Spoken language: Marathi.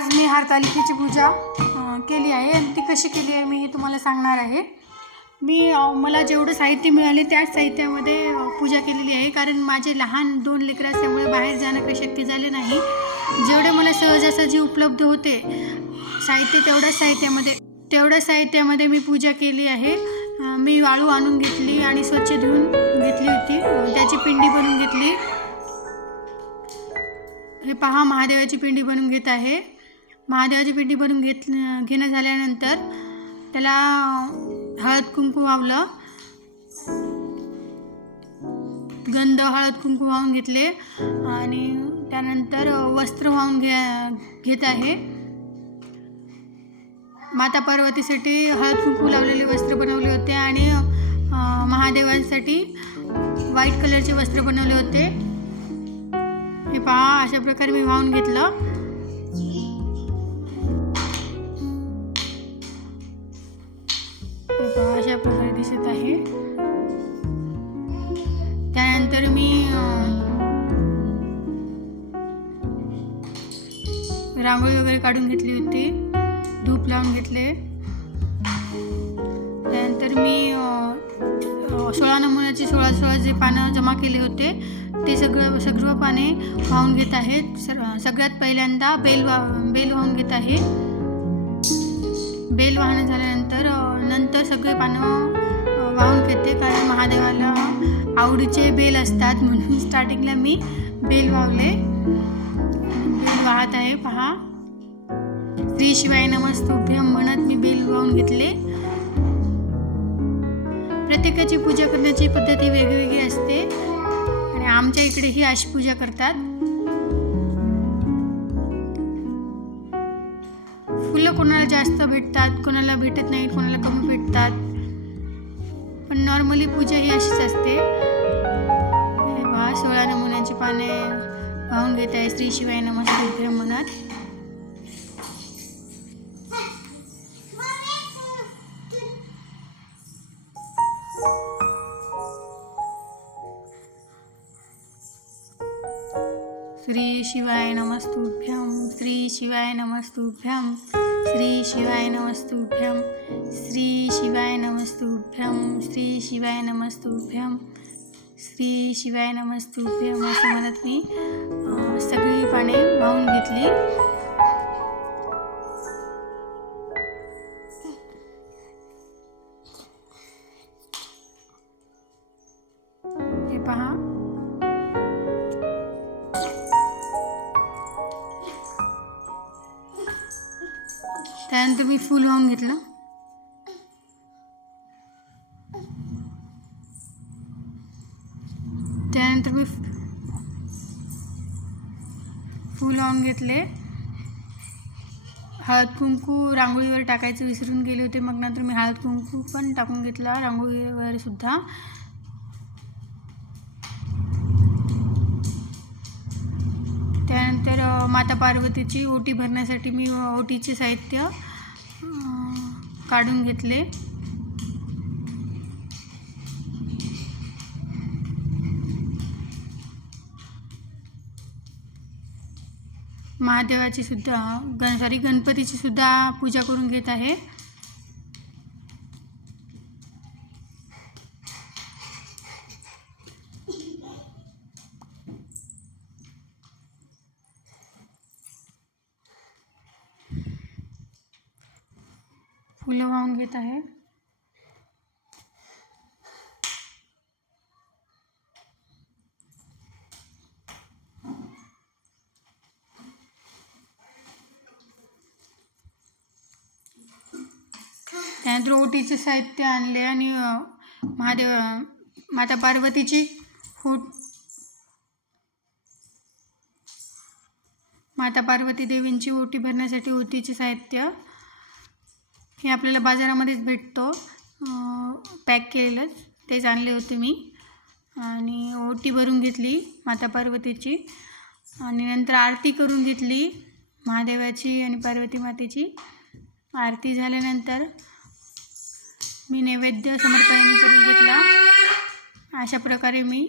आज मी हरतालिकेची पूजा केली आहे आणि ती कशी केली आहे मी हे तुम्हाला सांगणार आहे। मला जेवढं साहित्य मिळाले त्याच साहित्यामध्ये पूजा केलेली आहे, कारण माझे लहान 2 लेकरं असल्यामुळे बाहेर जाणं काही शक्य झाले नाही। जेवढे मला सहजासहजी उपलब्ध होते साहित्य तेवढ्या साहित्यामध्ये मी पूजा केली आहे। मी वाळू आणून घेतली आणि स्वच्छ धुवून घेतली होती, त्याची पिंडी बनवून घेतली। हे पहा, महादेवाची पिंडी बनवून घेत आहे। महादेवाची पिंडी बनवून घेणं झाल्यानंतर त्याला हळद कुंकू वावलं, गंध हळद कुंकू वाहून घेतले आणि त्यानंतर वस्त्र वाहून घेत आहे। माता पार्वतीसाठी हळद कुंकू लावलेले वस्त्र बनवले होते आणि महादेवांसाठी व्हाईट कलरचे वस्त्र बनवले होते। हे पहा, अशा प्रकारे मी वाहून घेतलं। हे पहा, अशा प्रकारे दिसत आहे। त्यानंतर मी रांगोळी वगैरे काढून घेतली होती, धूप लावून घेतले। त्यानंतर मी 16 नमुन्याची 16 जे पानं जमा केले होते ते सगळं पाने वाहून घेत आहे। सगळ्यात पहिल्यांदा बेल वाहून घेत आहे। बेल वाहन झाल्यानंतर नंतर सगळे पानं वाहून घेते, कारण महादेवाला आवडीचे बेल असतात म्हणून स्टार्टिंगला मी बेल वाहले। बेल वाहत आहे पहा। श्री शिवाय नमस्तुभ्यम म्हणत मी बेल वाहून घेतले। प्रत्येकाची पूजा करण्याची पद्धती वेगवेगळी असते आणि आमच्या इकडे ही अशी पूजा करतात। फुलं कोणाला जास्त भेटतात, कोणाला भेटत नाहीत, कोणाला कमी भेटतात, पण नॉर्मली पूजा ही अशीच असते। हे पहा, 16 नमुन्याची पाने वाहून घेत आहे श्री शिवाय नमस्तुभ्यम म्हणत। श्री शिवाय नमस्तुभ्यम, श्री शिवाय नमस्तुभ्यम, श्री शिवाय नमस्तुभ्यम, श्री शिवाय नमस्तुभ्यम, श्री शिवाय नमस्तुभ्यम, श्री शिवाय नमस्तुभ्यम असं म्हणत मी सगळी पाने वाहून घेतली। हे पहा, त्यानंतर मी फूल वाहून घेतलं। त्यानंतर मी फूल वाहून घेतले। हळद कुंकू रांगोळीवर टाकायचं विसरून गेले होते, मग नंतर मी हळद कुंकू पण टाकून घेतला रांगोळीवर सुद्धा। त्यानंतर माता पार्वतीची ओटी भरण्यासाठी मी ओटीचे साहित्य काढून घेतले। महादेवाची सुद्धा गणपतीची सुद्धा पूजा करून घेत आहे। फुलं वाहून घेत आहे। त्यानंतर ओटीचे साहित्य आणले आणि माता पार्वतीची माता पार्वती देवींची ओटी भरण्यासाठी ओटीचे साहित्य हे आपल्याला बाजारामध्येच भेटतो, पॅक केलेलंच, तेच आणले होते मी आणि ओटी भरून घेतली माता पार्वतीची आणि नंतर आरती करून घेतली महादेवाची आणि पार्वती मातेची। आरती झाल्यानंतर मी नैवेद्य समर्पण करून घेतला। अशा प्रकारे मी